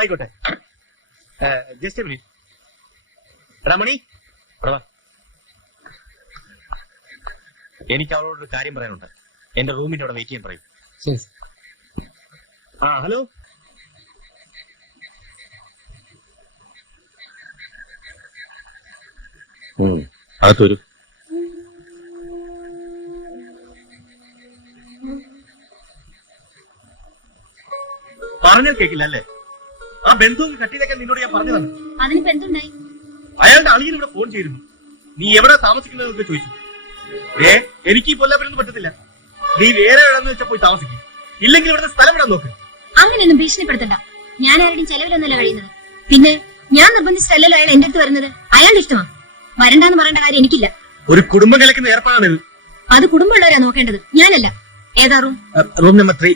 ആയിക്കോട്ടെ. Just minute. Ramani, എനിക്ക് അവളോടൊരു കാര്യം പറയാനുണ്ട്. എന്റെ റൂമിന്റെ അവിടെ വെയിറ്റ് ചെയ്യാൻ പറയും. ഹലോ. അകത്തൊരു പറഞ്ഞാൽ കേക്കില്ല അല്ലേ? ആ ബന്ധു കട്ടിയിലേക്കാൻ നിന്നോട് ഞാൻ പറഞ്ഞതാണ്. അതിനിപ്പോ എന്തുണ്ടായി? അയാളുടെ അളിയൻ ഇവിടെ ഫോൺ ചെയ്തിരുന്നു. നീ എവിടെ താമസിക്കുന്നതെന്നൊക്കെ ചോദിച്ചു. എനിക്ക് ഈ കൊല്ലാപ്പനൊന്നും പറ്റത്തില്ല. നീ വേറെ എവിടെന്ന് വെച്ചാൽ പോയി താമസിക്കും. ഇല്ലെങ്കിൽ ഇവിടുത്തെ സ്ഥലം വിടാൻ നോക്ക്. അങ്ങനെയൊന്നും ഭീഷണിപ്പെടുത്തണ്ട. ഞാൻ ആരുടെയും ചെലവിലൊന്നല്ല കഴിയുന്നത്. പിന്നെ ഞാൻ നിർബന്ധിച്ചിട്ടല്ലോ അയാൾ എന്റെ അടുത്ത് വരുന്നത്. അയാളുടെ ഇഷ്ടമാണ്. വരണ്ടാന്ന് പറയേണ്ട കാര്യം എനിക്കില്ല. ഒരു കുടുംബം കലക്കുന്ന ഏർപ്പാടാണിത്. അത് കുടുംബമുള്ളവരാ നോക്കേണ്ടത്, ഞാനല്ല. ഏതാ റൂം? Room number 3.